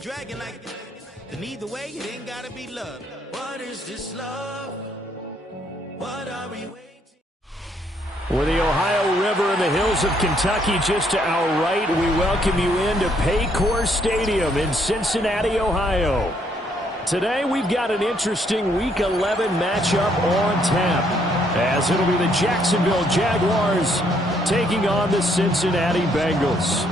dragging like this. And either way, it ain't gotta be love. What is this love? What are we waiting? With the Ohio River and the hills of Kentucky just to our right, we welcome you into Paycor Stadium in Cincinnati, Ohio. Today we've got an interesting Week 11 matchup on tap, as it'll be the Jacksonville Jaguars taking on the Cincinnati Bengals.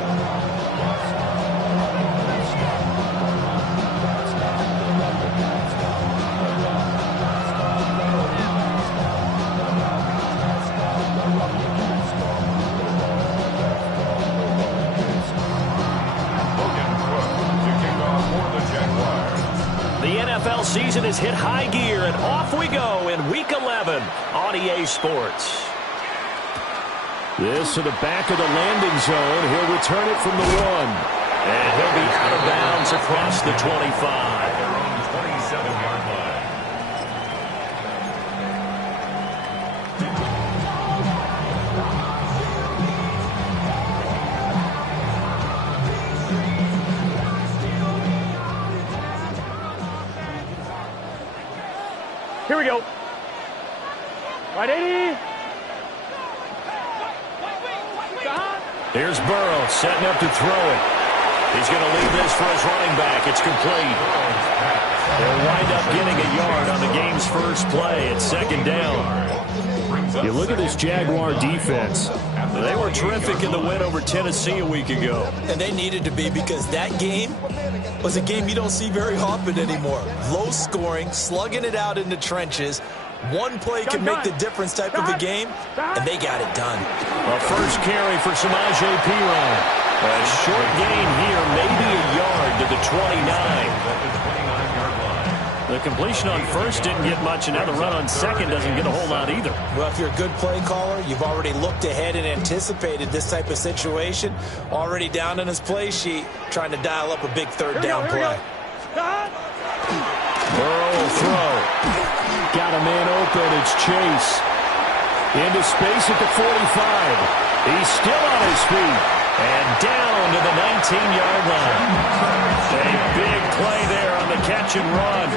Season has hit high gear, and off we go in Week 11 on EA Sports. This to the back of the landing zone. He'll return it from the 1. And he'll be out of bounds across the 25. Their own 27-yard line. Here we go. Right, 80. Here's Burrow setting up to throw it. He's going to leave this for his running back. It's complete. They'll wind up getting a yard on the game's first play. It's second down. You look at this Jaguar defense. They were terrific in the win over Tennessee a week ago. And they needed to be, because that game was a game you don't see very often anymore. Low scoring, slugging it out in the trenches. One play can make the difference type of a game, and they got it done. A first carry for Samaje Perine. A short gain here, maybe a yard to the 29. The completion on first didn't get much, and now the run on second doesn't get a whole lot either. Well, if you're a good play caller, you've already looked ahead and anticipated this type of situation. Already down in his play sheet, trying to dial up a big third down play. Burrow will throw. Got a man open. It's Chase. Into space at the 45. He's still on his feet. And down to the 19-yard line. A big play there on the catch and run.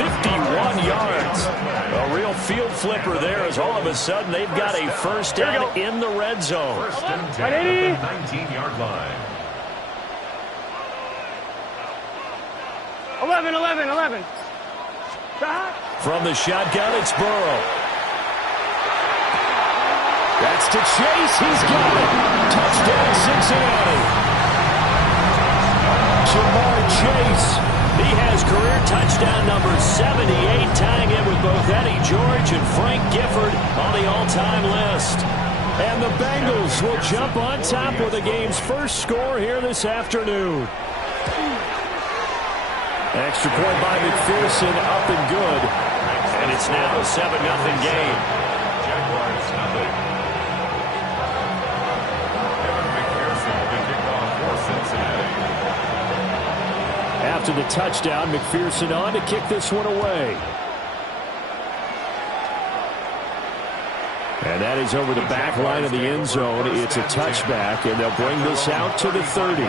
51 yards. A real field flipper there, as all of a sudden they've got a first down in the red zone. First and 10 at the 19-yard line. 11. From the shotgun, it's Burrow. That's to Chase. He's got it. Touchdown, Cincinnati. Ja'Marr Chase. He has career touchdown number 78, tying it with both Eddie George and Frank Gifford on the all-time list. And the Bengals will jump on top with the game's first score here this afternoon. Extra point by McPherson, up and good. And it's now a 7-0 game. Jaguars nothing. Evan McPherson will be kicked off for Cincinnati. After the touchdown, McPherson on to kick this one away. And that is over the back line of the end zone. It's a touchback, and they'll bring this out to the 30.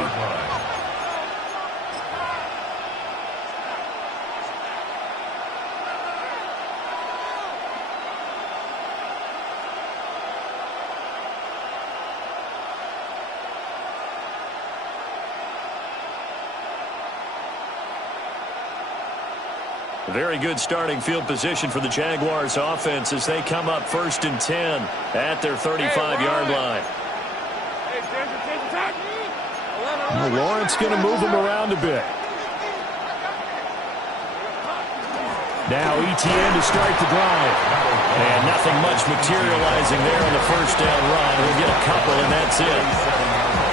Very good starting field position for the Jaguars offense as they come up first and 10 at their 35-yard line. Well, Lawrence going to move him around a bit. Now Etienne to start the drive. And nothing much materializing there on the first down run. He'll get a couple, and that's it.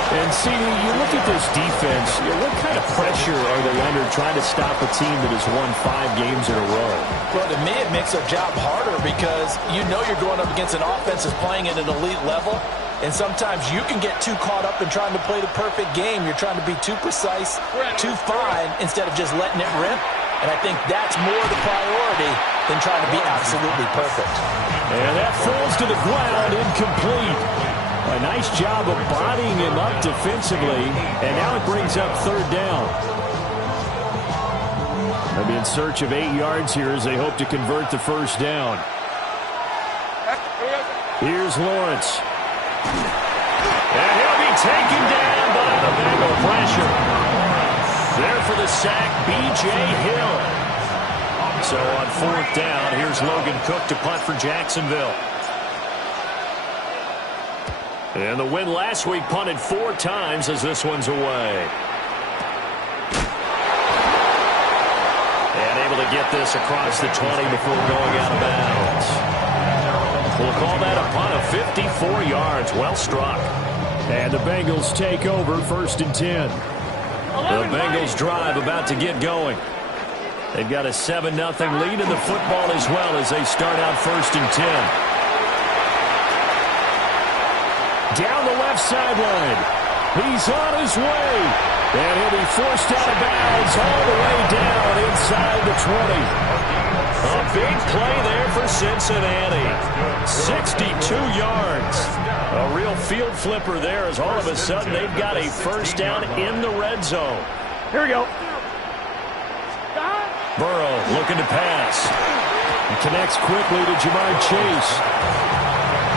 And, see, you look at this defense, what kind of pressure are they under trying to stop a team that has won 5 games in a row? Well, to me, it makes their job harder because you know you're going up against an offense that's playing at an elite level, and sometimes you can get too caught up in trying to play the perfect game. You're trying to be too precise, too fine, instead of just letting it rip. And I think that's more the priority than trying to be absolutely perfect. And that falls to the ground, incomplete. A nice job of bodying him up defensively, and now it brings up third down. in search of 8 yards here as they hope to convert the first down. Here's Lawrence. And he'll be taken down by the Bengal pressure. There for the sack, B.J. Hill. So on 4th down, here's Logan Cook to punt for Jacksonville. And the win last week punted 4 times as this one's away. And able to get this across the 20 before going out of bounds. We'll call that a punt of 54 yards. Well struck. And the Bengals take over 1st and 10. The Bengals drive about to get going. They've got a 7-0 lead in the football as well as they start out 1st and 10. Down the left sideline. He's on his way. And he'll be forced out of bounds all the way down inside the 20. A big play there for Cincinnati. 62 yards. A real field flipper there as all of a sudden they've got a first down in the red zone. Here we go. Burrow looking to pass. He connects quickly to Jamar Chase.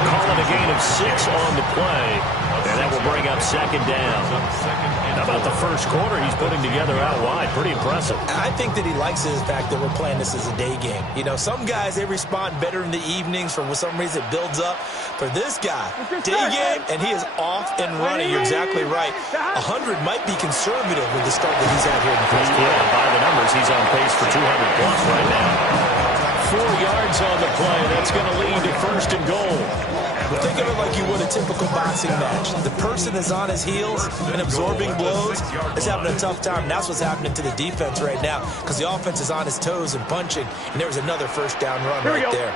Calling a gain of 6 on the play. And that will bring up 2nd down. How about the first quarter he's putting together out wide? Pretty impressive. I think that he likes the fact that we're playing this as a day game. You know, some guys, they respond better in the evenings. For some reason, it builds up. For this guy, day game, and he is off and running. You're exactly right. 100 might be conservative with the start that he's had here in the first quarter. Yeah, by the numbers, he's on pace for 200 plus right now. 4 yards on the play. That's going to lead to 1st and goal. Well, think of it like you would a typical boxing match. The person is on his heels and absorbing blows is having a tough time. And that's what's happening to the defense right now because the offense is on his toes and punching. And there was another first down run right there.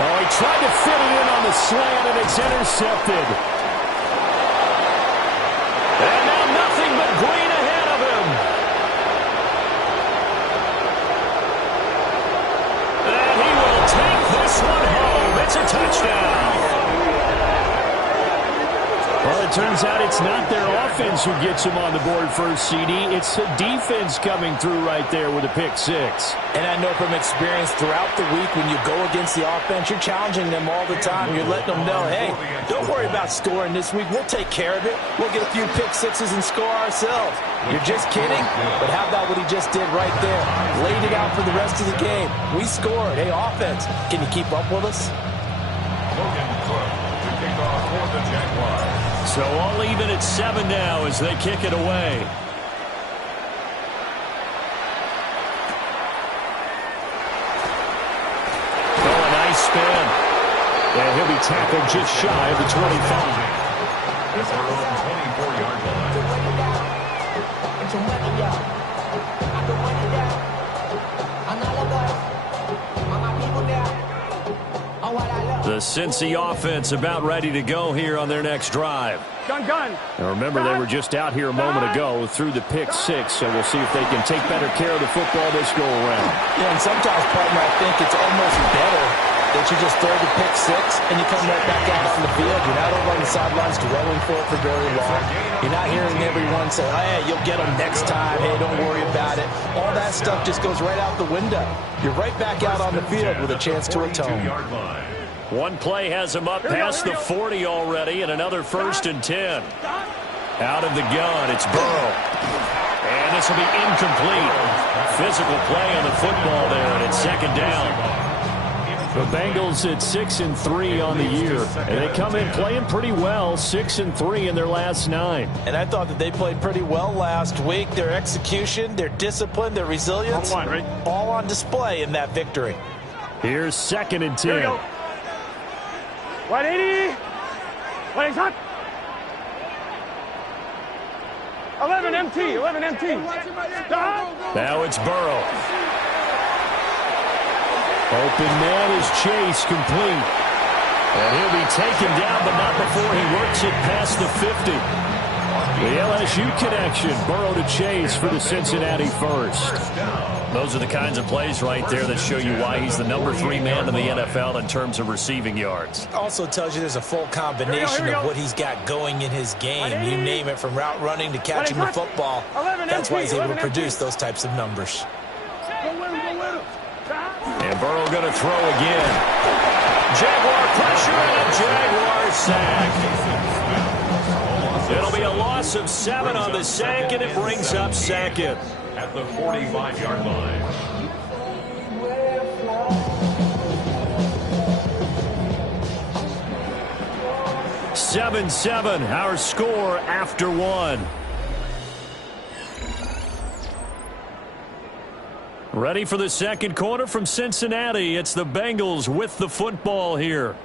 Oh, he tried to fit it in on the slant, and it's intercepted. And now nothing but green ahead of him. And he will take this one home. It's a touchdown. Well, it turns out it's not their offense who gets them on the board first, CD. It's the defense coming through right there with a pick 6. And I know from experience throughout the week when you go against the offense, you're challenging them all the time. You're letting them know, hey, don't worry about scoring this week. We'll take care of it. We'll get a few pick 6s and score ourselves. You're just kidding? But how about what he just did right there? Laid it out for the rest of the game. We scored. Hey, offense, can you keep up with us? Logan Cook to kick off for the Jaguars. So all even at 7 now as they kick it away. Oh, a nice spin. And he'll be tackled just shy of the 25. It's their own 24-yard line. The Cincy offense about ready to go here on their next drive. Gun. Now remember, they were just out here a moment ago through the pick 6, so we'll see if they can take better care of the football this go around. Yeah, and sometimes, partner, I think it's almost better that you just throw the pick 6 and you come right back out on the field. You're not over on the sidelines dwelling for it for very long. You're not hearing everyone say, hey, you'll get them next time. Hey, don't worry about it. All that stuff just goes right out the window. You're right back out on the field with a chance to atone. One play has him up past the 40 already, and another 1st and 10. Out of the gun, it's Burrow. And this will be incomplete. Physical play on the football there, and it's 2nd down. The Bengals at 6-3 on the year, and they come in playing pretty well, 6-3 in their last 9. And I thought that they played pretty well last week. Their execution, their discipline, their resilience, all on display in that victory. Here's 2nd and 10. Here we go. 180. Playing hot. 11 MT. Stop. Now it's Burrow. Open man is Chase, complete. And he'll be taken down, but not before he works it past the 50. The LSU connection. Burrow to Chase for the Cincinnati first. Those are the kinds of plays right there that show you why he's the number 3 man in the NFL in terms of receiving yards. Also tells you there's a full combination of what he's got going in his game. You name it, from route running to catching the football. That's why he's able to produce those types of numbers. And Burrow going to throw again. Jaguar pressure and a Jaguar sack. It'll be a loss of 7 on the sack, and it brings up second. At the 45-yard line. Seven, our score after 1. Ready for the second quarter from Cincinnati. It's the Bengals with the football here,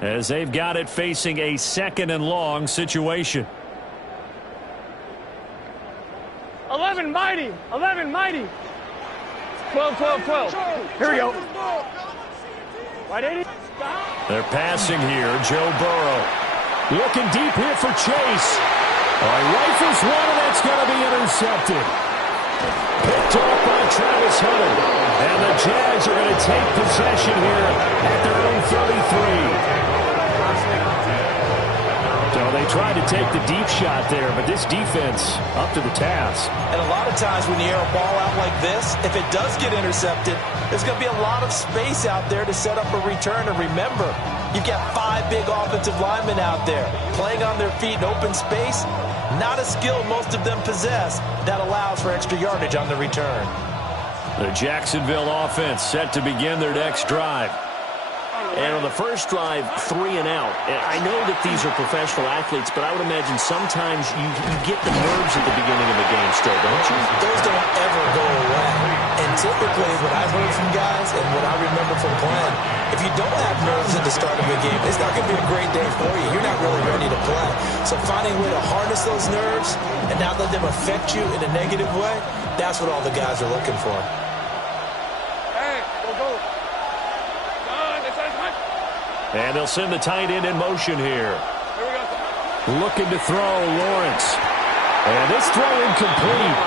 as they've got it facing a 2nd and long situation. 11 mighty. 11 mighty. 12. Here we go. Right, 80. They're passing here. Joe Burrow looking deep here for Chase. Rifles one, and that's going to be intercepted. Picked off by Travis Hunter. And the Jags are going to take possession here at their own 33. So they tried to take the deep shot there, but this defense up to the task. And a lot of times when you air a ball out like this, if it does get intercepted, there's going to be a lot of space out there to set up a return. And remember, you've got 5 big offensive linemen out there playing on their feet in open space. Not a skill most of them possess that allows for extra yardage on the return. The Jacksonville offense set to begin their next drive. And on the first drive, 3 and out. And I know that these are professional athletes, but I would imagine sometimes you get the nerves at the beginning of a game still, don't you? Those don't ever go away. And typically what I've heard from guys and what I remember from playing, if you don't have nerves at the start of a game, it's not going to be a great day for you. You're not really ready to play. So finding a way to harness those nerves and not let them affect you in a negative way, that's what all the guys are looking for. And they'll send the tight end in motion here. Looking to throw, Lawrence. And this throw incomplete.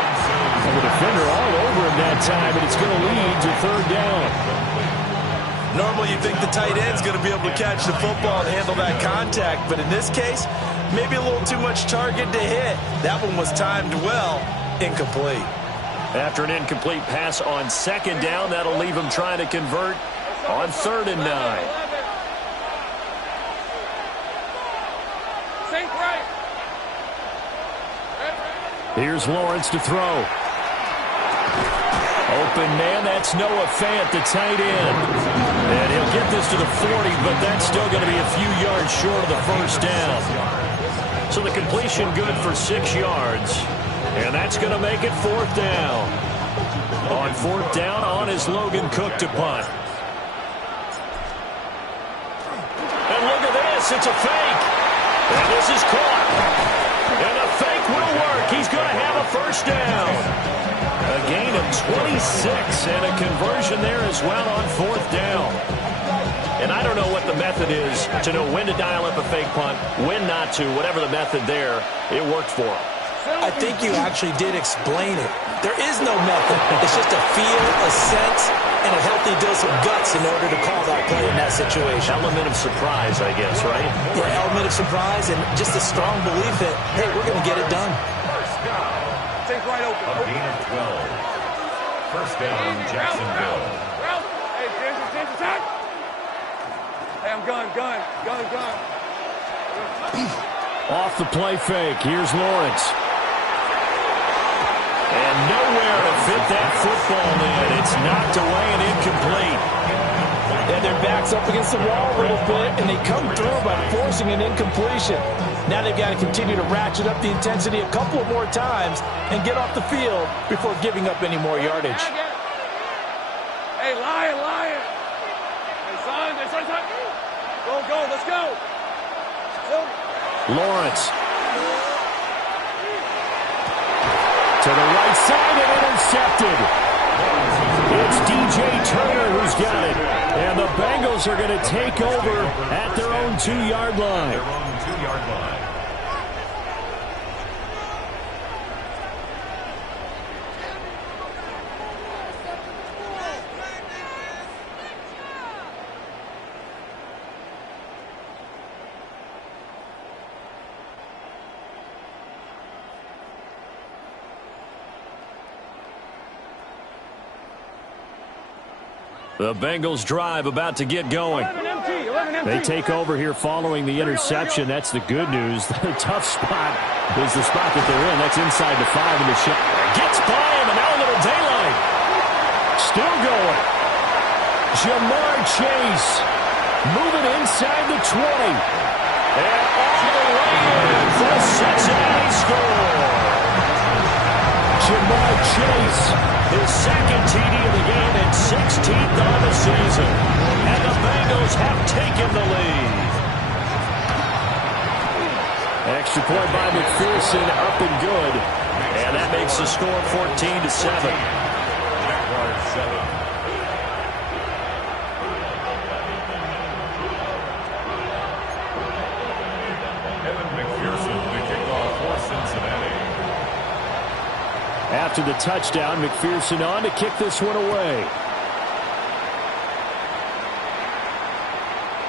And the defender all over him that time, and it's going to lead to 3rd down. Normally you think the tight end's going to be able to catch the football and handle that contact, but in this case, maybe a little too much target to hit. That one was timed well, incomplete. After an incomplete pass on 2nd down, that'll leave him trying to convert on 3rd and 9. Here's Lawrence to throw. Open man, that's Noah Fant, the tight end. And he'll get this to the 40, but that's still going to be a few yards short of the 1st down. So the completion good for 6 yards. And that's going to make it 4th down. On 4th down, on is Logan Cook to punt. And look at this, it's a fake. And this is caught. And the fake will work. He's going to have a 1st down. A gain of 26 and a conversion there as well on 4th down. And I don't know what the method is to know when to dial up a fake punt, when not to. Whatever the method there, it worked for him. I think you actually did explain it. There is no method. It's just a feel, a sense, and a healthy dose of guts in order to call that play in that situation. Element of surprise, I guess, right? Yeah, element of surprise and just a strong belief that, hey, we're going to get it done. Take right open. A gain of 12. 1st down, Jacksonville. Hey, change attack. Hey, I'm gun. Off the play fake. Here's Lawrence. And nowhere to fit that football in. It's knocked away and incomplete. And their back's up against the wall a little bit, and they come through by forcing an incompletion. Now they've got to continue to ratchet up the intensity a couple of more times and get off the field before giving up any more yardage. Hey, lion. Hey, son. Go, let's go. Lawrence. To the right side and intercepted. It's DJ Turner who's got it. And the Bengals are going to take over at their own 2-yard line. The Bengals drive about to get going. They take over here following the interception. That's the good news. The tough spot is the spot that they're in. That's inside the 5 in the shot. Gets by him, and now a little daylight. Still going. Jamar Chase moving inside the 20. And all the way in for a Cincinnati score. Jamar Chase, his second TD of the game and 16th on the season. And the Bengals have taken the lead. Extra point by McPherson, up and good. And that makes the score 14-7. Jaguars 7. After the touchdown, McPherson on to kick this one away.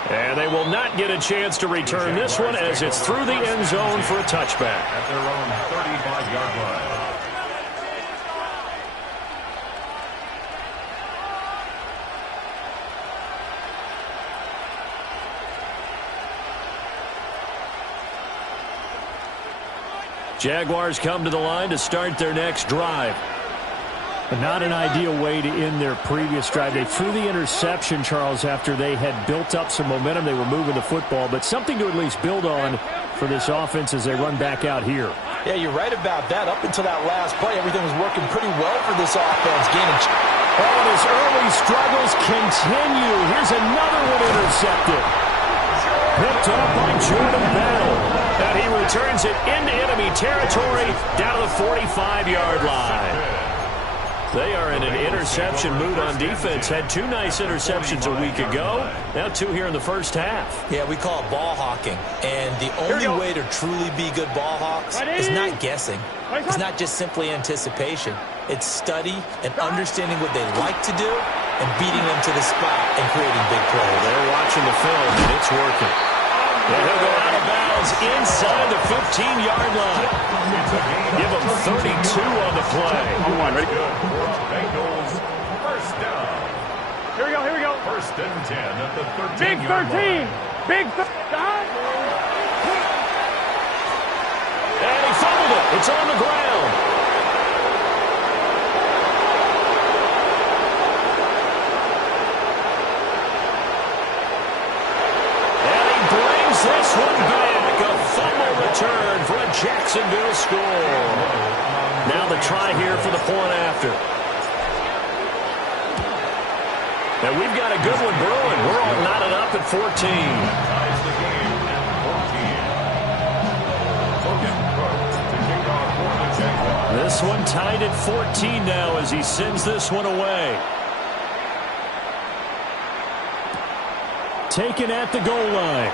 And they will not get a chance to return this one as it's through the end zone for a touchback. At their own 35-yard line. Jaguars come to the line to start their next drive. But not an ideal way to end their previous drive. They threw the interception, Charles, after they had built up some momentum. They were moving the football, but something to at least build on for this offense as they run back out here. Yeah, you're right about that. Up until that last play, everything was working pretty well for this offense. And his early struggles continue. Here's another one intercepted. Picked up by Jordan Battle. And he returns it into enemy territory down to the 45-yard line. They are in an interception mood on defense. Had 2 nice interceptions a week ago. Now 2 here in the first half. Yeah, we call it ball hawking. And the only way to truly be good ball hawks is not guessing. It's not just simply anticipation. It's study and understanding what they like to do and beating them to the spot and creating big plays. They're watching the film, and it's working. And he'll go out of bounds inside the 15-yard line. Give him 32 on the play. Come on, ready? Bengals, first down. Here we go. First and 10 at the 13-yard Big 13. line. Big 13. And he fumbled it. It's on the ground. This one back, a fumble return for a Jacksonville score. Now the try here for the point after. And we've got a good one brewing. We're all knotted up at 14. Ties the game at 14. This one tied at 14 now as he sends this one away. Taken at the goal line.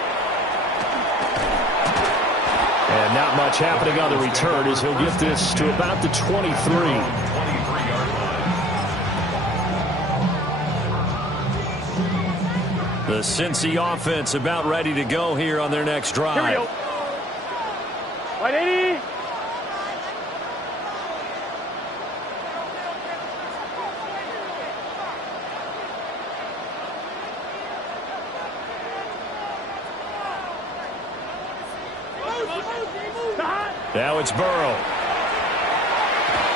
And not much happening on the return as he'll get this to about the 23. The Cincy offense about ready to go here on their next drive. Here we go. 180. Now it's Burrow.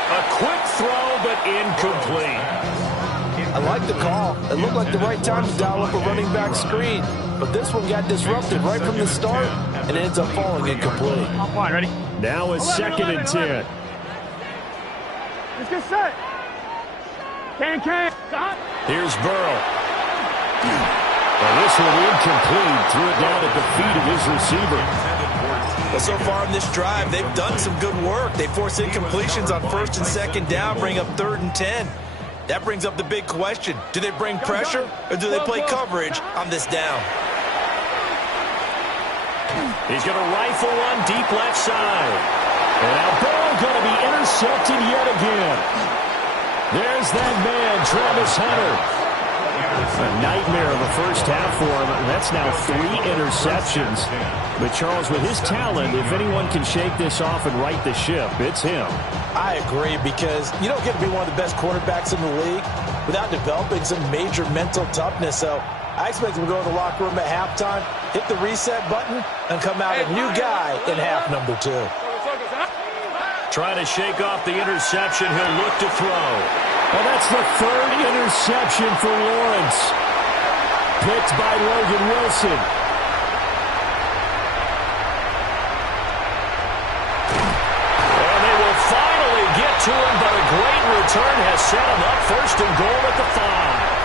A quick throw, but incomplete. I like the call. It looked like the right time to dial up a running back screen. But this one got disrupted right from the start, and it ends up falling incomplete. Come on, ready? Now it's 2nd and 10. Let's get set. Can. Here's Burrow. And this one incomplete. Threw it down at the feet of his receiver. Well, so far in this drive, they've done some good work. They force incompletions on 1st and 2nd down, bring up 3rd and 10. That brings up the big question. Do they bring pressure, or do they play coverage on this down? He's going to rifle one deep left side. And now Burrow going to be intercepted yet again. There's that man, Travis Hunter. A nightmare of a first half for him. That's now 3 interceptions. But Charles, with his talent, if anyone can shake this off and right the ship, it's him. I agree, because you don't get to be one of the best quarterbacks in the league without developing some major mental toughness. So I expect him to go to the locker room at halftime, hit the reset button, and come out a new guy in half number 2. Trying to shake off the interception. He'll look to throw. Well, that's the 3rd interception for Lawrence. Picked by Logan Wilson. And they will finally get to him, but a great return has set him up 1st and goal at the 5.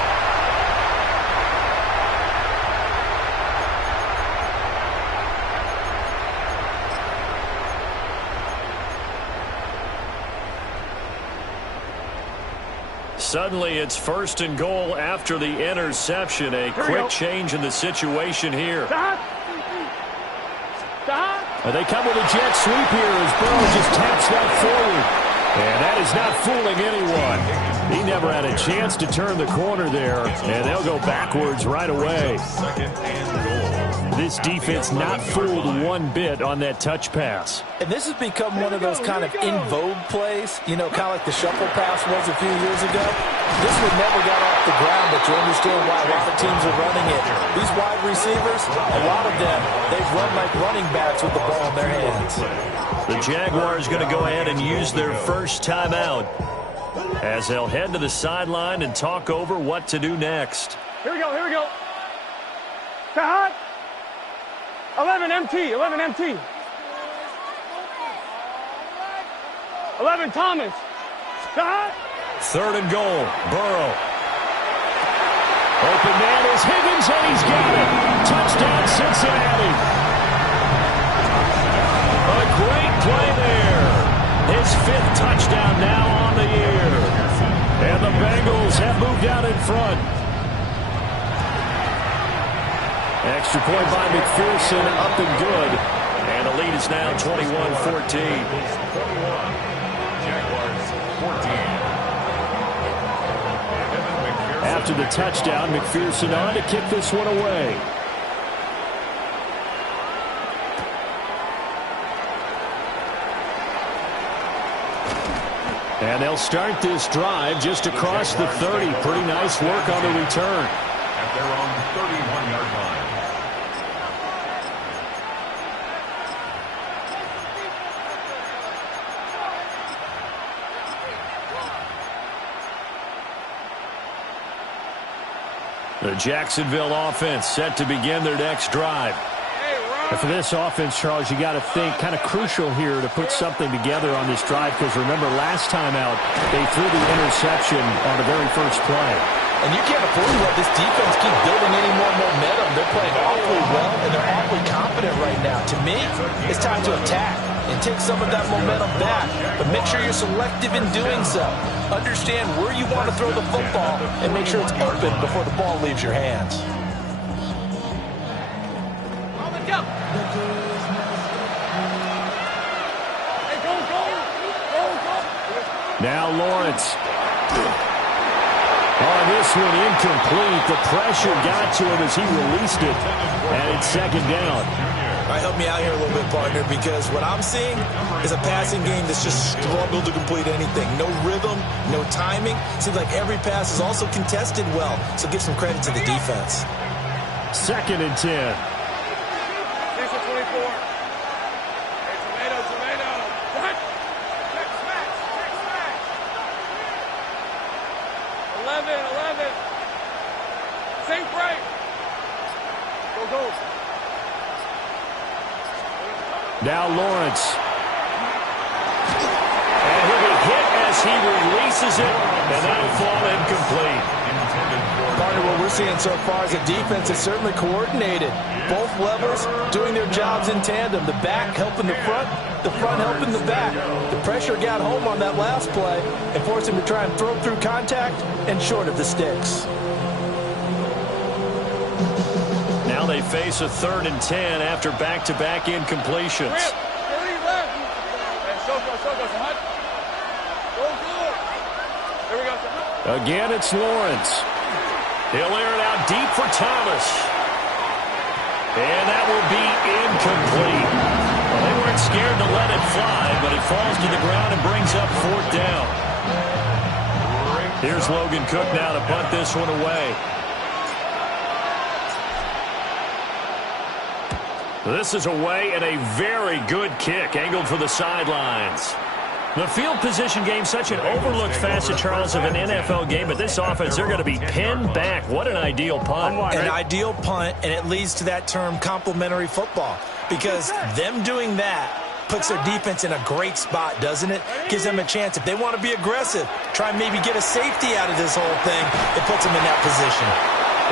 Suddenly, it's 1st and goal after the interception. A quick change in the situation here. They come with a jet sweep here as Burrow just taps that forward. And that is not fooling anyone. He never had a chance to turn the corner there, and they'll go backwards right away. 2nd and goal. This defense not fooled one bit on that touch pass. And this has become one of those kind of in vogue plays, you know, kind of like the shuffle pass was a few years ago. This one never got off the ground, but you understand why a lot of teams are running it. These wide receivers, a lot of them, they've run like running backs with the ball in their hands. The Jaguars going to go ahead and use their first timeout as they'll head to the sideline and talk over what to do next. Here we go, here we go. Hot. 11 MT, 11 MT. 11 Thomas. Hot. 3rd and goal. Burrow. Open man is Higgins, and he's got it. Touchdown, Cincinnati. A great play there. His 5th touchdown now on the year. And the Bengals have moved out in front. Extra point by McPherson, up and good. And the lead is now 21-14. Jaguars 14. After the touchdown, McPherson on to kick this one away. And they'll start this drive just across the 30. Pretty nice work on the return. At their own 31-yard line. The Jacksonville offense set to begin their next drive. And for this offense, Charles, you got to think kind of crucial here to put something together on this drive, because remember last time out they threw the interception on the very first play. And you can't afford to let this defense keep building any more momentum. They're playing awfully well, and they're awfully confident right now. To me, it's time to attack and take some of that momentum back. But make sure you're selective in doing so. Understand where you want to throw the football and make sure it's open before the ball leaves your hands. Now Lawrence. On this one, incomplete. The pressure got to him as he released it, and it's 2nd down. All right, help me out here a little bit, partner, because what I'm seeing is a passing game that's just struggled to complete anything. No rhythm, no timing. Seems like every pass is also contested well, so give some credit to the defense. 2nd and 10. 11. Same break. Go. Now Lawrence. And he'll be hit as he releases it, and that'll fall incomplete. Partner, what we're seeing so far is a defense that's certainly coordinated. Both levels doing their jobs in tandem. The back helping the front helping the back. The pressure got home on that last play and forced him to try and throw through contact and short of the sticks. Now they face a 3rd and 10 after back-to-back incompletions. Again, it's Lawrence. He'll air it out deep for Thomas. And that will be incomplete. Well, they weren't scared to let it fly, but it falls to the ground and brings up 4th down. Great Here's Logan Cook now to punt this one away. This is away and a very good kick angled for the sidelines. The field position game, such an overlooked facet, Charles, of an NFL game, but this offense, they're going to be pinned back. What an ideal punt. An ideal punt, and it leads to that term complementary football, because them doing that puts their defense in a great spot, doesn't it? Gives them a chance. If they want to be aggressive, try and maybe get a safety out of this whole thing, it puts them in that position.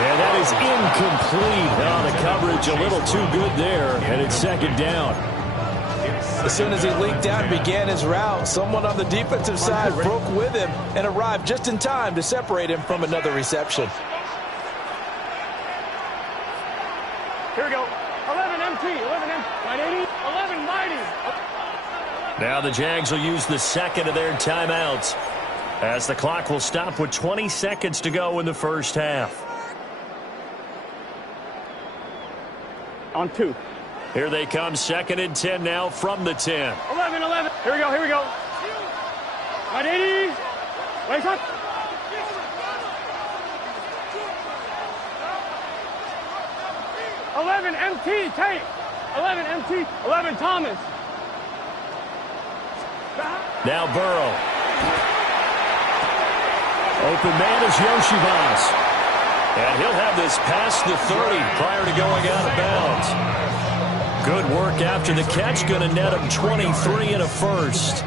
And that is incomplete. Oh, the coverage a little too good there, and it's second down. As soon as he leaked out and began his route, someone on the defensive side broke with him and arrived just in time to separate him from another reception. Here we go. 11 MT, 11 MT, 980, 11 mighty. Now the Jags will use the second of their timeouts as the clock will stop with 20 seconds to go in the first half. On 2. Here they come, 2nd and 10 now from the 10. 11, 11. Here we go, here we go. 980. Wait up. 11 MT, Tate. 11 MT, 11 Thomas. Now Burrow. Open man is Yoshibas. And he'll have this past the 30 prior to going out of bounds. Good work after the catch. Going to net him 23 and a first.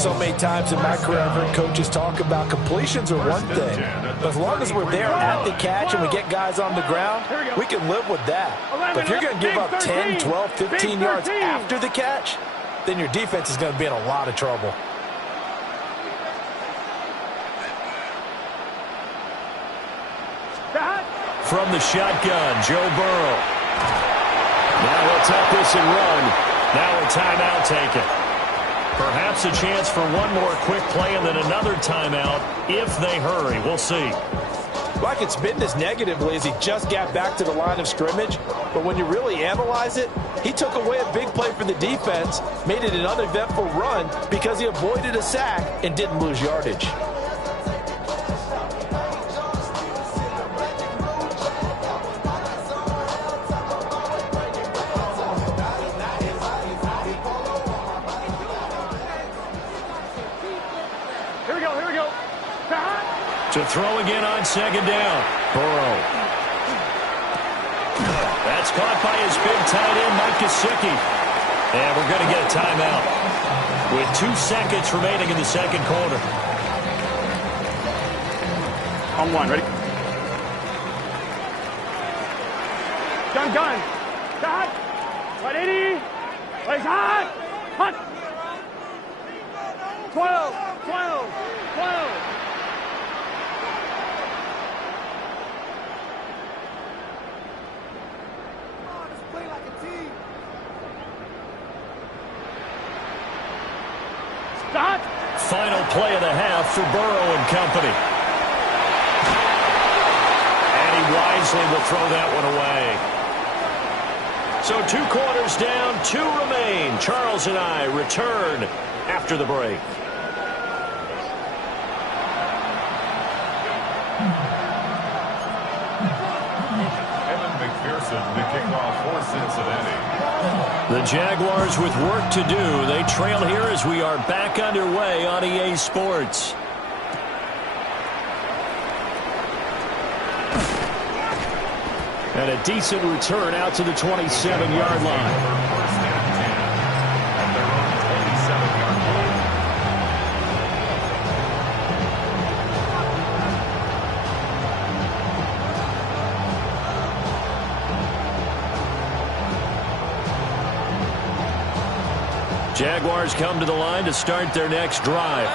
So many times in my career, I've heard coaches talk about completions are one thing. But as long as we're there at the catch and we get guys on the ground, we can live with that. But if you're going to give up 10, 12, 15 yards after the catch, then your defense is going to be in a lot of trouble. From the shotgun, Joe Burrow. Now he'll take this and run. Now a timeout taken. Perhaps a chance for one more quick play and then another timeout if they hurry. We'll see. Like it's been this negatively as he just got back to the line of scrimmage. But when you really analyze it, he took away a big play for the defense, made it an uneventful run because he avoided a sack and didn't lose yardage. To throw again on 2nd down. Burrow. That's caught by his big tight end, Mike Gesicki. And we're going to get a timeout with 2 seconds remaining in the second quarter. On 1, ready? Gun. Shot. 180. Place hot. Hot. 12. Final play of the half for Burrow and company. And he wisely will throw that one away. So 2 quarters down, 2 remain. Charles and I return after the break. Evan McPherson to kick off for Cincinnati. The Jaguars with work to do. They trail here as we are back underway on EA Sports. And a decent return out to the 27-yard line. Jaguars come to the line to start their next drive.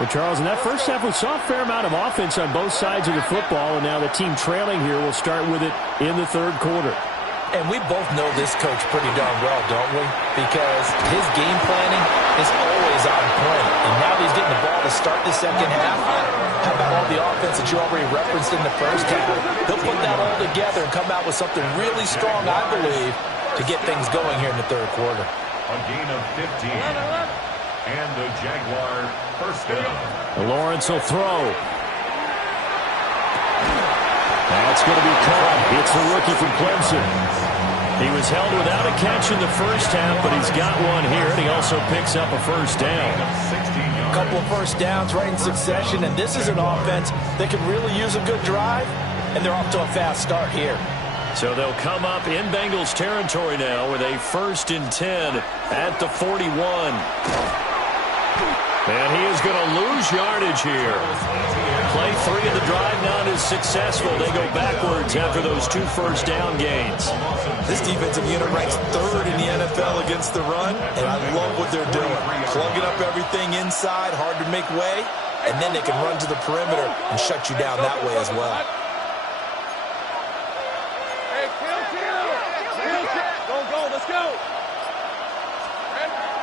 Well, Charles, in that first half, we saw a fair amount of offense on both sides of the football, and now the team trailing here will start with it in the third quarter. And we both know this coach pretty darn well, don't we? Because his game planning is always on point. And now he's getting the ball to start the second half. How about all the offense that you already referenced in the first half? He'll put that all together and come out with something really strong, I believe, to get things going here in the third quarter. A gain of 15. And the Jaguar first down. Lawrence will throw. That's going to be caught. It's the rookie from Clemson. He was held without a catch in the first half, but he's got one here, and he also picks up a first down. A couple of first downs right in succession, and this is an offense that can really use a good drive, and they're off to a fast start here. So they'll come up in Bengals territory now with a 1st and 10 at the 41. And he is going to lose yardage here. Play 3 of the drive not as successful. They go backwards after those 2 first down gains. This defensive unit ranks 3rd in the NFL against the run, and I love what they're doing. Plugging up everything inside, hard to make way, and then they can run to the perimeter and shut you down that way as well. Hey, go, let's go.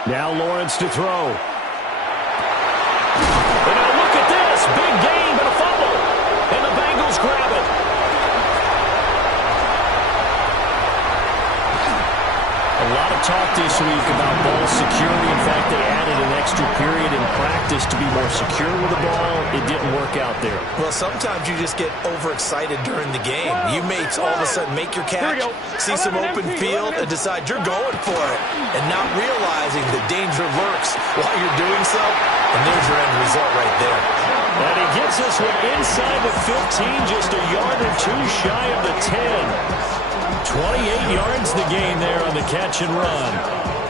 Now Lawrence to throw. And now look at this. Big gain, but a fumble. And the Bengals grab it. A lot of talk this week about ball security. In fact, they added an extra period in practice to be more secure with the ball. It didn't work out there. Well, sometimes you just get overexcited during the game. You may all of a sudden make your catch, see some open field, and decide you're going for it, and not realizing the danger lurks while you're doing so, and there's your end result right there. And he gets this one inside the 15, just a yard or 2 shy of the 10. 28 yards the gain there on the catch and run.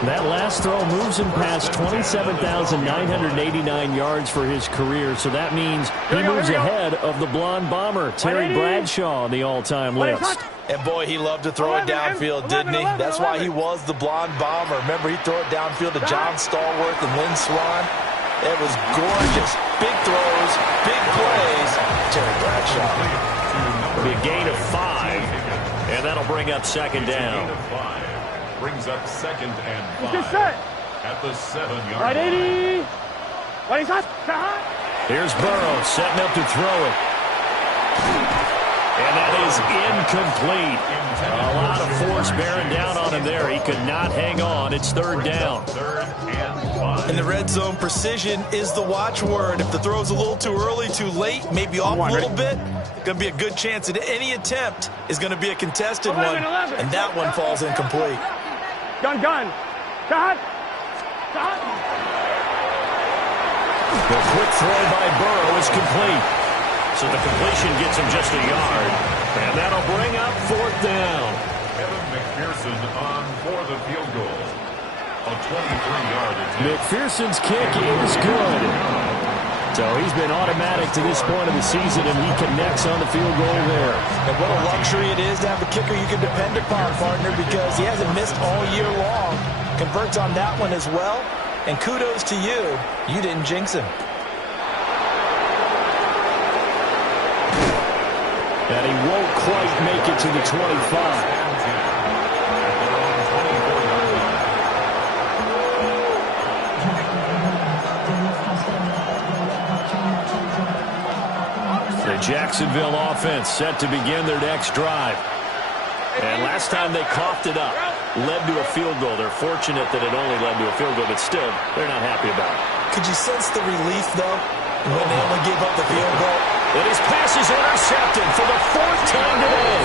That last throw moves him past 27,989 yards for his career, so that means he moves ahead of the blonde bomber, Terry Bradshaw, on the all-time list. And boy, he loved to throw it downfield, didn't he? That's why he was the blonde bomber. Remember, he'd throw it downfield to John Stallworth and Lynn Swann. It was gorgeous. Big throws, big plays. Terry Bradshaw. It'll be a gain of 5, and that'll bring up 2nd down. Brings up 2nd and 5 at the 7-yard Right, 80. Right, hot. Here's Burrow setting up to throw it. And that is incomplete. A lot of force bearing down on him there. He could not hang on. It's 3rd down. 3rd and 5. In the red zone, precision is the watchword. If the throw's a little too early, too late, maybe off a little bit, going to be a good chance that any attempt is going to be a contested one, and that one falls incomplete. Gun. Cut. The quick throw by Burrow is complete. So the completion gets him just a yard. And that'll bring up 4th down. Evan McPherson on for the field goal. A 23-yard attempt. McPherson's kick is good. So he's been automatic to this point of the season, and he connects on the field goal there. And what a luxury it is to have a kicker you can depend upon, partner, because he hasn't missed all year long. Converts on that one as well. And kudos to you. You didn't jinx him. And he won't quite make it to the 25. The Jacksonville offense set to begin their next drive. And last time they coughed it up, led to a field goal. They're fortunate that it only led to a field goal, but still, they're not happy about it. Could you sense the relief, though, when they only gave up the field goal? And his pass is intercepted for the 4th time today.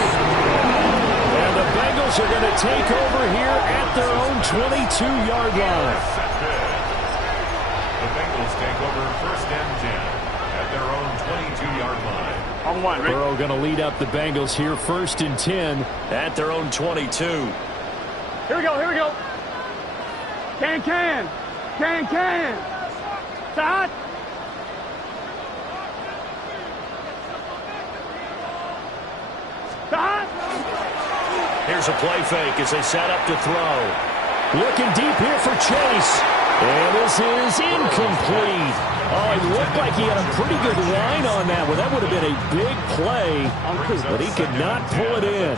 And the Bengals are going to take over here at their own 22-yard line. The Bengals take over 1st and 10 at their own 22-yard line. On 1, Rick. Burrow going to lead up the Bengals here 1st and 10 at their own 22. Here we go. Can. Side. Here's a play fake as they set up to throw. Looking deep here for Chase. And this is incomplete. Oh, it looked like he had a pretty good line on that one. That would have been a big play, but he could not pull it in.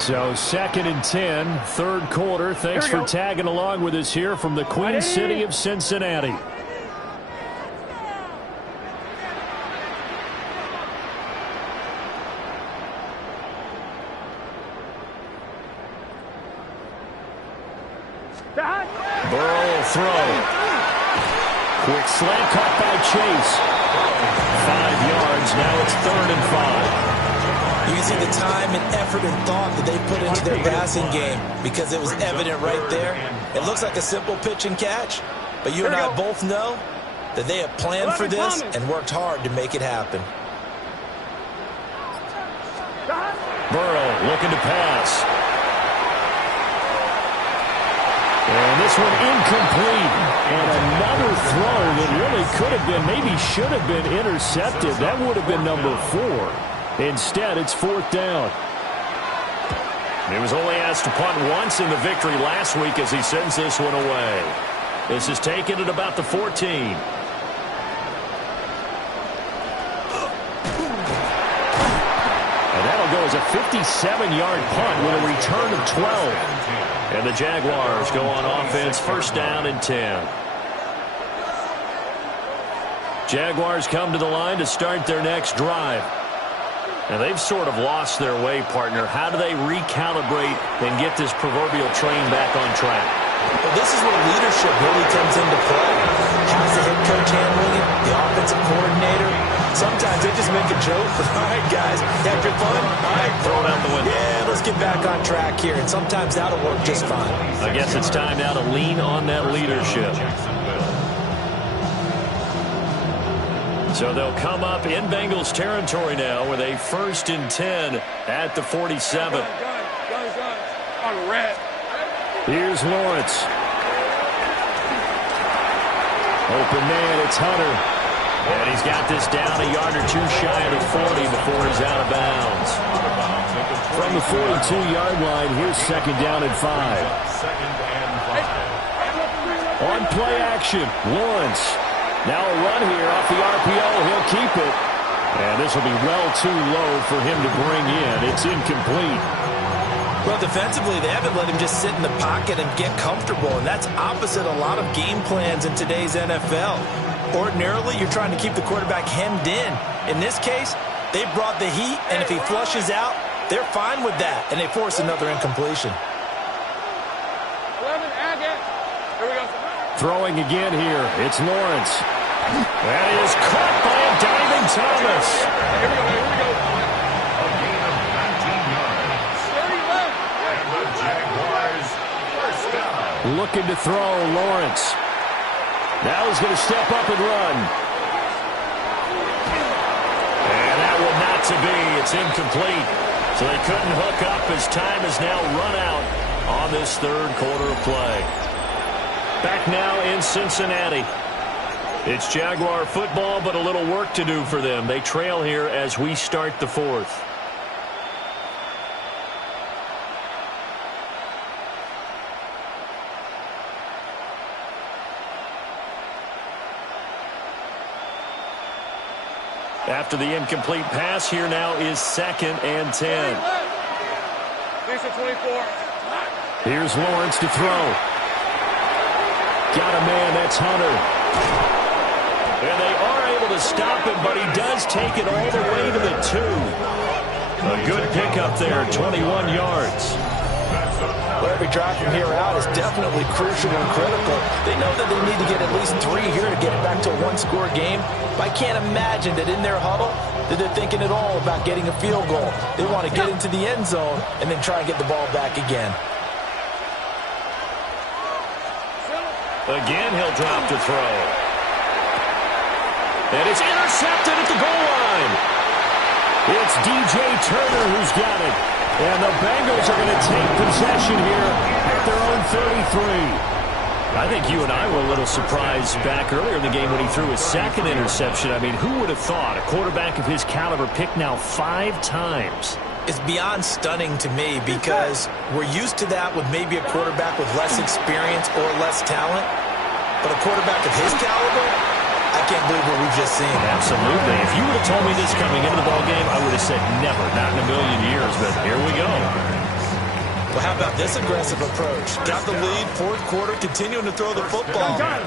So 2nd and 10, 3rd quarter. Thanks for tagging along with us here from the Queen City of Cincinnati. Burrow will throw. Quick slant caught by Chase. 5 yards. Now it's 3rd and 5. You can see the time and effort and thought that they put into their passing game because it was evident right there. It looks like a simple pitch and catch, but you and I both know that they have planned for this and worked hard to make it happen. Burrow looking to pass. And this one incomplete. And another throw that really could have been, maybe should have been intercepted. That would have been number 4. Instead, it's 4th down. He was only asked to punt once in the victory last week as he sends this one away. This is taken at about the 14. And that'll go as a 57-yard punt with a return of 12. And the Jaguars go on offense, 1st down and 10. Jaguars come to the line to start their next drive. And they've sort of lost their way, partner. How do they recalibrate and get this proverbial train back on track? Well, this is where leadership really comes into play. How's the head coach handling it? The offensive coordinator? Sometimes they just make a joke. All right, guys, had your fun? All right, Throw it out the window. Yeah, let's get back on track here. And sometimes that'll work just fine. I guess it's time now to lean on that leadership. So they'll come up in Bengals territory now with a 1st and 10 at the 47. Here's Lawrence. Open man, it's Hunter. And he's got this down a yard or two shy of the 40 before he's out of bounds. From the 42-yard line, here's 2nd down and 5. On play action, Lawrence. Now a run here off the RPO. He'll keep it. And this will be well too low for him to bring in. It's incomplete. Well, defensively, they haven't let him just sit in the pocket and get comfortable, and that's opposite a lot of game plans in today's NFL. Ordinarily, you're trying to keep the quarterback hemmed in. In this case, they brought the heat, and if he flushes out, they're fine with that, and they force another incompletion. Throwing again here. It's Lawrence. That is caught by a diving Thomas. A gain of 19 yards. And the Jaguars 1st down. Looking to throw, Lawrence. Now he's going to step up and run. And that one not to be. It's incomplete. So they couldn't hook up as time has now run out on this 3rd quarter of play. Back now in Cincinnati. It's Jaguar football, but a little work to do for them. They trail here as we start the 4th. After the incomplete pass, here now is 2nd and 10. Here's Lawrence to throw. Got a man, that's Hunter. And they are able to stop him, but he does take it all the way to the 2. A good pickup there, 21 yards. Well, every drive from here out is definitely crucial and critical. They know that they need to get at least 3 here to get it back to a 1-score game. But I can't imagine that in their huddle that they're thinking at all about getting a field goal. They want to get into the end zone and then try and get the ball back again. Again, he'll drop to throw. And it's intercepted at the goal line. It's DJ Turner who's got it. And the Bengals are going to take possession here at their own 33. I think you and I were a little surprised back earlier in the game when he threw his 2nd interception. I mean, who would have thought a quarterback of his caliber picked now 5 times? It's beyond stunning to me because we're used to that with maybe a quarterback with less experience or less talent. But a quarterback of his caliber, I can't believe what we've just seen. Absolutely. If you would have told me this coming into the ballgame, I would have said never, not in a million years. But here we go. Well, how about this aggressive approach? Got the lead, 4th quarter, continuing to throw the football. Are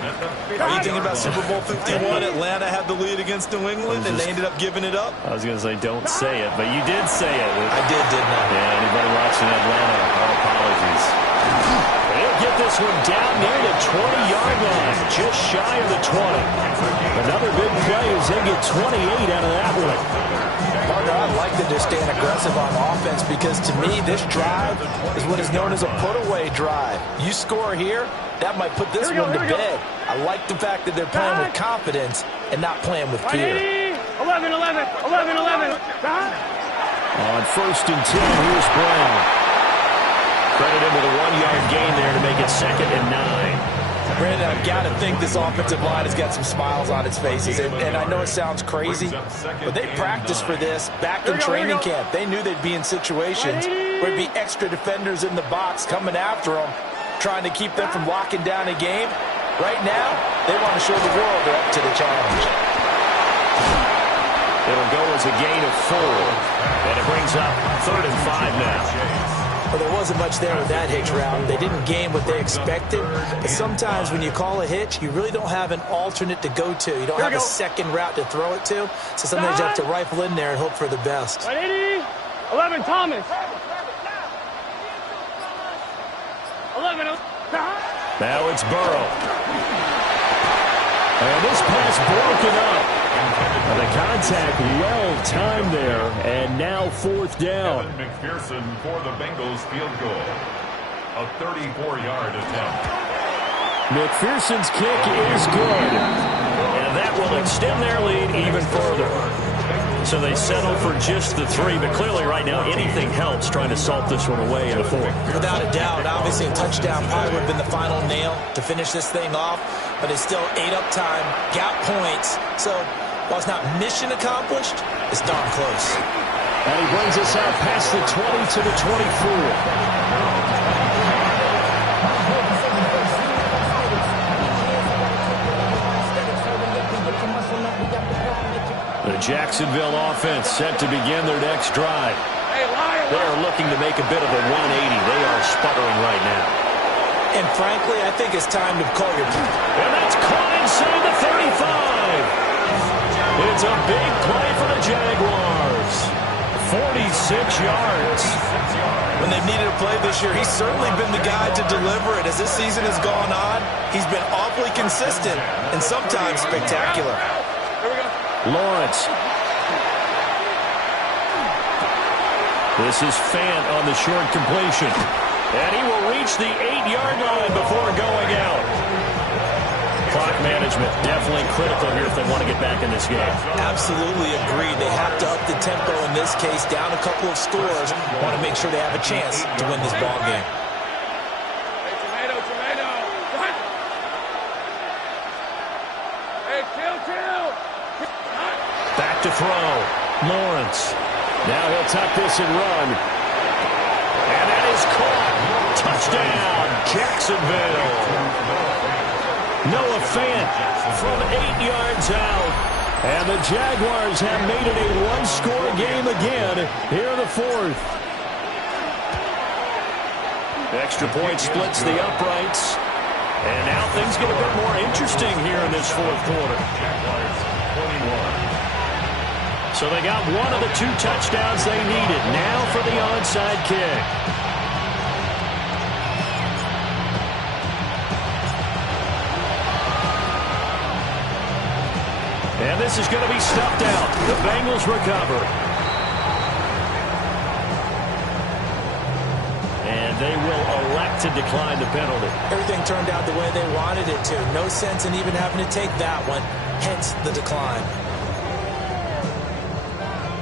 you thinking about Super Bowl 51? Atlanta had the lead against New England, and they ended up giving it up? I was going to say don't say it, but you did say it. I did, didn't I? Yeah, anybody watching Atlanta, our apologies. He'll get this this one down near the 20-yard line, just shy of the 20. Another big play as they get 28 out of that one. Partner, I like that they're staying aggressive on offense because to me, this drive is what is known as a put-away drive. You score here, that might put this one to bed. I like the fact that they're playing with confidence and not playing with fear. 11. On 1st and 10, here's Brown. Credit him with a 1-yard gain there to make it 2nd and 9. Brandon, I've got to think this offensive line has got some smiles on its faces. And I know it sounds crazy, but they practiced for this back in training camp. They knew they'd be in situations where there'd be extra defenders in the box coming after them, trying to keep them from locking down a game. Right now, they want to show the world they're up to the challenge. It'll go as a gain of 4, and it brings up 3rd and 5 now. Well, there wasn't much there with that hitch route. They didn't gain what they expected. But sometimes when you call a hitch, you really don't have an alternate to go to. You don't have a second route to throw it to. So sometimes you have to rifle in there and hope for the best. 11, Thomas. 11. Now it's Burrow. And this pass broken up. And the contact well-timed there, and now 4th down. Evan McPherson for the Bengals field goal. A 34-yard attempt. McPherson's kick is good. And that will extend their lead even further. So they settle for just the 3, but clearly right now anything helps trying to salt this one away in the 4th. Without a doubt, obviously a touchdown probably would have been the final nail to finish this thing off, but it's still 8 up time, gap points. So while it's not mission accomplished, it's darn close. And he brings us out past the 20 to the 24. The Jacksonville offense set to begin their next drive. They are looking to make a bit of a 180. They are sputtering right now. And frankly, I think it's time to call your... And that's caught inside the 35. It's a big play for the Jaguars. 46 yards. When they've needed a play this year, he's certainly been the guy to deliver it. As this season has gone on, he's been awfully consistent and sometimes spectacular. Lawrence. This is Fant on the short completion. And he will reach the 8-yard line before going out. Clock management definitely critical here if they want to get back in this game. Absolutely agreed. They have to up the tempo in this case, down a couple of scores. Want to make sure they have a chance to win this ball game. Back to throw. Lawrence. Now he'll tuck this and run. And that is caught. Touchdown, Jacksonville. Noah Fant from 8 yards out. And the Jaguars have made it a one-score game again here in the 4th. Extra point splits the uprights. And now things get a bit more interesting here in this 4th quarter. So they got one of the 2 touchdowns they needed. Now for the onside kick. And this is going to be stuffed out. The Bengals recover. And they will elect to decline the penalty. Everything turned out the way they wanted it to. No sense in even having to take that one. Hence the decline.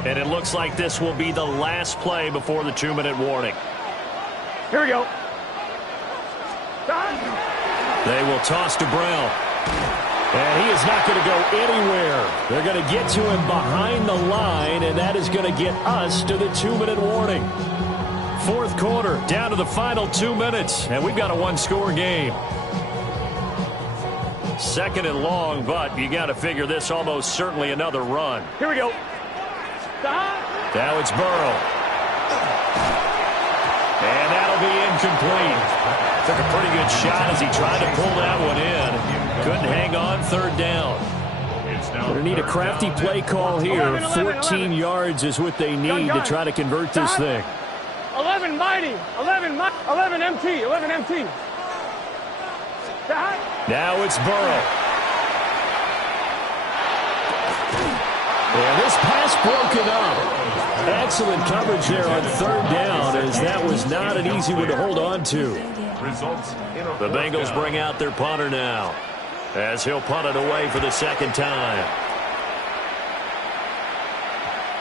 And it looks like this will be the last play before the 2-minute warning. Here we go. They will toss to Brown. And he is not going to go anywhere. They're going to get to him behind the line, and that is going to get us to the 2-minute warning. 4th quarter, down to the final 2 minutes, and we've got a one-score game. 2nd and long, but you got to figure this almost certainly another run. Here we go. Now it's Burrow. And that'll be incomplete. Took a pretty good shot as he tried to pull that one in. Couldn't hang on 3rd down. They're going to need a crafty play call here. 14 yards is what they need to try to convert this thing. 11 mighty. 11 MT. 11 MT. Now it's Burrow. And this pass broken up. Excellent coverage there on third down, as that was not an easy one to hold on to. The Bengals bring out their punter now, as he'll punt it away for the second time.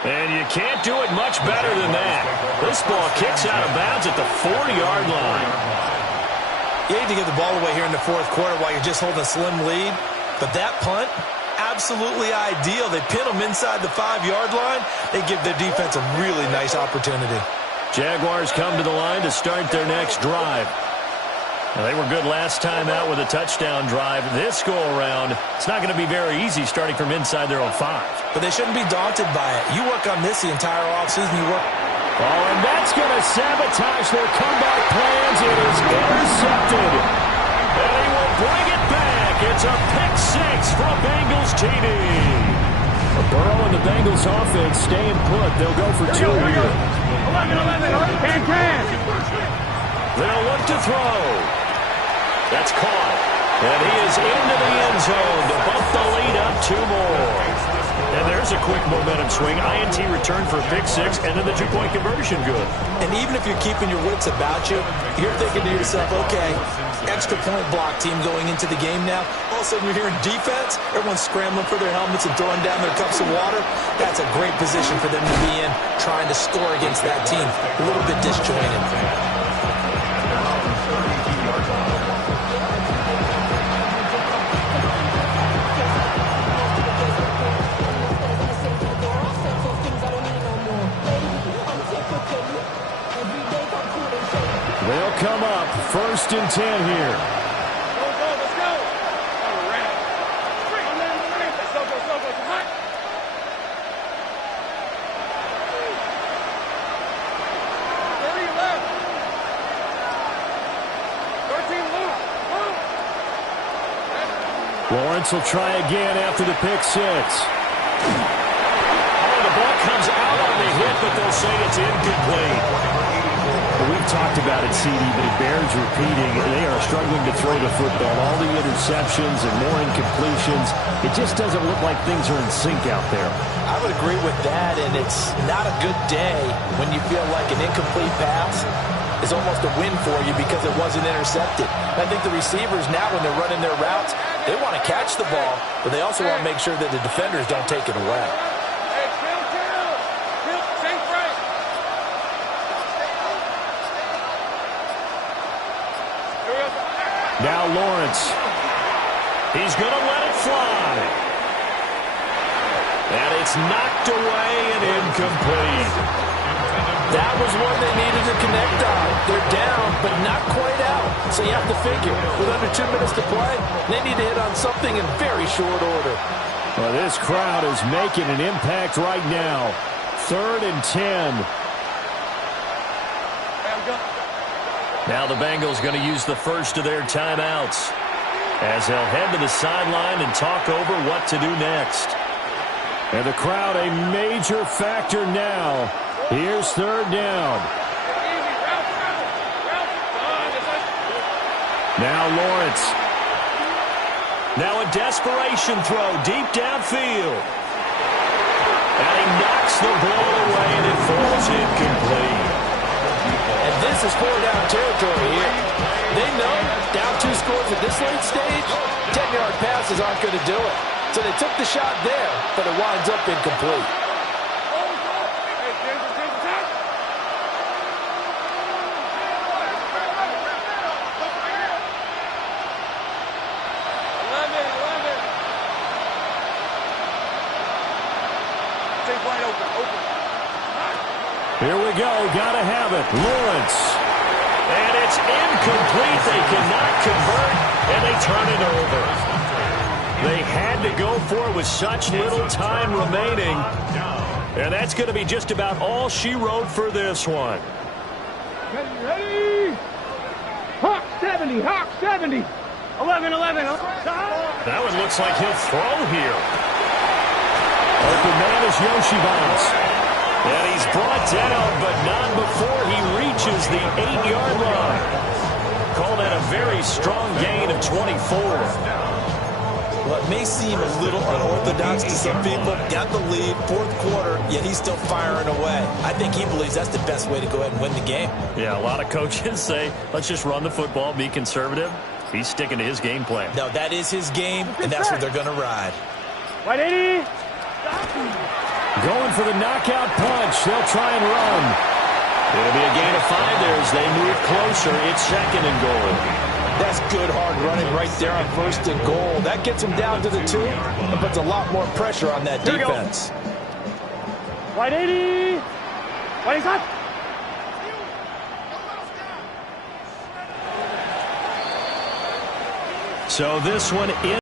And you can't do it much better than that. This ball kicks out of bounds at the 40-yard line. You hate to give the ball away here in the fourth quarter while you're just holding a slim lead. But that punt, absolutely ideal. They pin them inside the 5-yard line. They give their defense a really nice opportunity. Jaguars come to the line to start their next drive. Now, they were good last time out with a touchdown drive. This go-around, it's not going to be very easy starting from inside their own 5. But they shouldn't be daunted by it. You work on this the entire offseason. You work. Oh, and that's going to sabotage their comeback plans. It is intercepted. And he will bring it back. It's a pick-6 from Bengals TD. Burrow and the Bengals offense staying put. They'll go for 2 here. 11, 10. They'll look to throw. That's caught. And he is into the end zone to bump the lead up 2 more. And there's a quick momentum swing. INT return for a pick-6, and then the 2-point conversion good. And even if you're keeping your wits about you, you're thinking to yourself, okay, extra point block team going into the game now. All of a sudden you're hearing defense. Everyone's scrambling for their helmets and throwing down their cups of water. That's a great position for them to be in, trying to score against that team. A little bit disjointed. They'll come up 1st and 10 here. Let's go. Lawrence will try again after the pick-6. Oh, the ball comes out on the hit, but they'll say it's incomplete. We've talked about it, CD, but it bears repeating. They are struggling to throw the football. All the interceptions and more incompletions. It just doesn't look like things are in sync out there. I would agree with that, and it's not a good day when you feel like an incomplete pass is almost a win for you because it wasn't intercepted. I think the receivers now, when they're running their routes, they want to catch the ball, but they also want to make sure that the defenders don't take it away. Now Lawrence. He's going to let it fly. And it's knocked away and incomplete. That was one they needed to connect on. They're down, but not quite out. So you have to figure, with under 2 minutes to play, they need to hit on something in very short order. Well, this crowd is making an impact right now. 3rd and 10. Now the Bengals going to use the first of their timeouts, as they'll head to the sideline and talk over what to do next. And the crowd a major factor now. Here's 3rd down. Now Lawrence. Now a desperation throw deep downfield. And he knocks the ball away and it falls incomplete. And this is 4-down territory here. They know down 2 scores at this late stage, 10-yard passes aren't going to do it. So they took the shot there, but it winds up incomplete. Here we go. Got to have it. Lawrence. And it's incomplete. They cannot convert, and they turn it over. They had to go for it with such little time remaining. And that's going to be just about all she wrote for this one. Ready? Hawk 70. Hawk 70. 11. That one looks like he'll throw here. Open man is Yoshibans. And he's brought down, but not before he reaches the 8-yard line. call that a very strong gain of 24. Well, it may seem a little unorthodox to some people. Got the lead, fourth quarter, yet he's still firing away. I think he believes that's the best way to go ahead and win the game. Yeah, a lot of coaches say, let's just run the football, be conservative. He's sticking to his game plan. No, that is his game, and that's what they're going to ride. Right 80. Going for the knockout punch. They'll try and run. It'll be a gain of 5 there as they move closer. It's 2nd and goal. That's good hard running right there on 1st and goal. That gets him down to the 2 and puts a lot more pressure on that defense. Right 80. Right side. So this one is